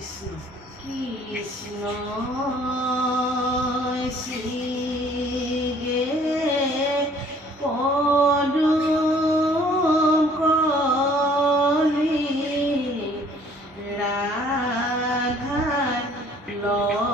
Krishna, Krishna, Lord.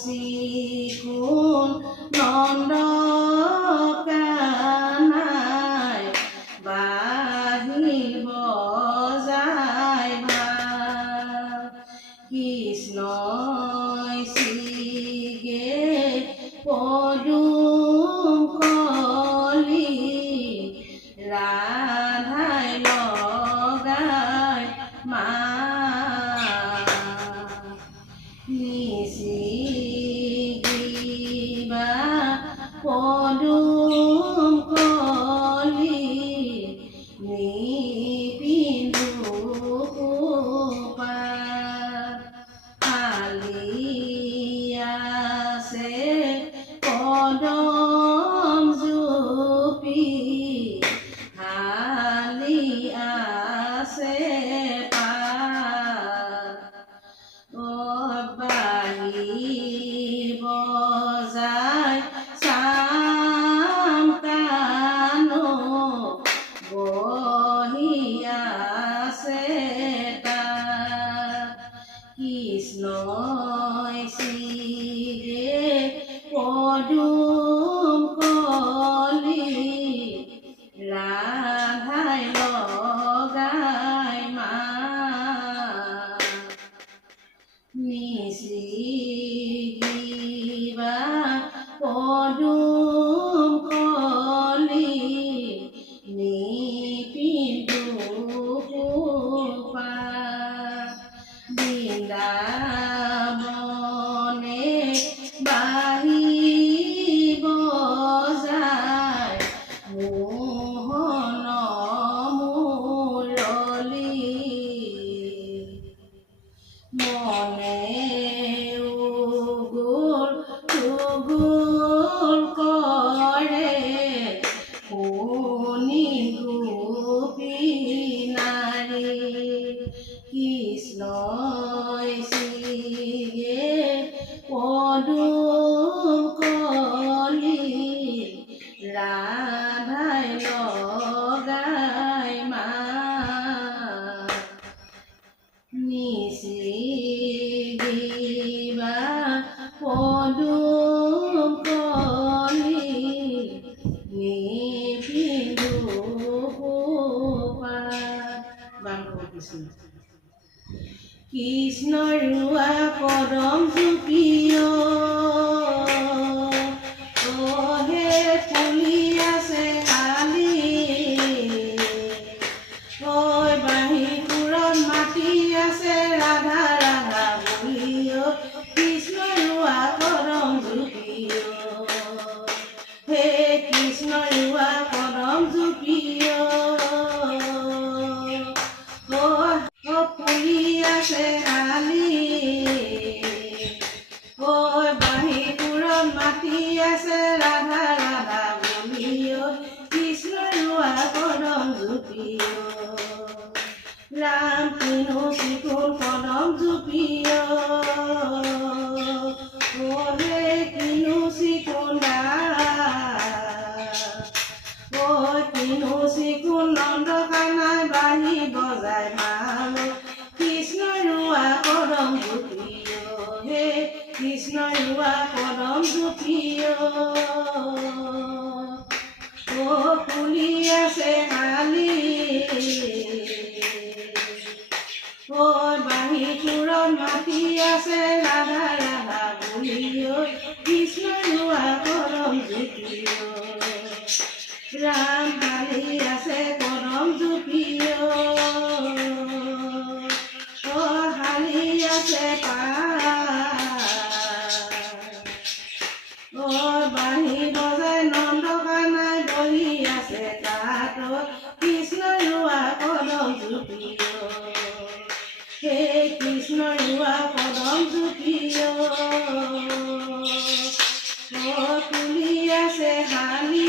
শিখুন নন্দ কানায় বাহি বজায় কৃষ্ণ Receba por do চিকুণ নন্দকানাই বাঁহী বজাই ভালো। কৃষ্ণ ৰোৱা কদম হে কৃষ্ণ ৰোৱা কদম জুপিয় অ ফুলি আছে শালি অ বাঁহী মাতি আছে ৰাধা ৰাধা বুলি ৰোৱা কদম ও বাঁহী বজাই নন্দকানাই বহি আছে তাত। কৃষ্ণ ৰোৱা কদম জুপিয়। কৃষ্ণ ৰোৱা কদম জুপিয়। তুলি আছে হালি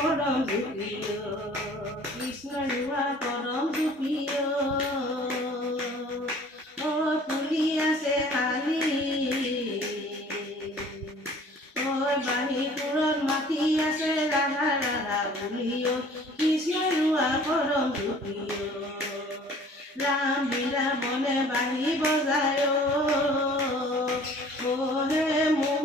কৰম জুপিয় কৃষ্ণ ৰোৱা কৰম জুপিয় ও ফুলি আছে হালি ও সুৰত মাতি আছে ৰাধা ৰাধা বুলি কৃষ্ণ ৰোৱা কৰম জুপিয় ৰাম বৃন্দাবনে বাঁহী বজায়। ও হে মোহন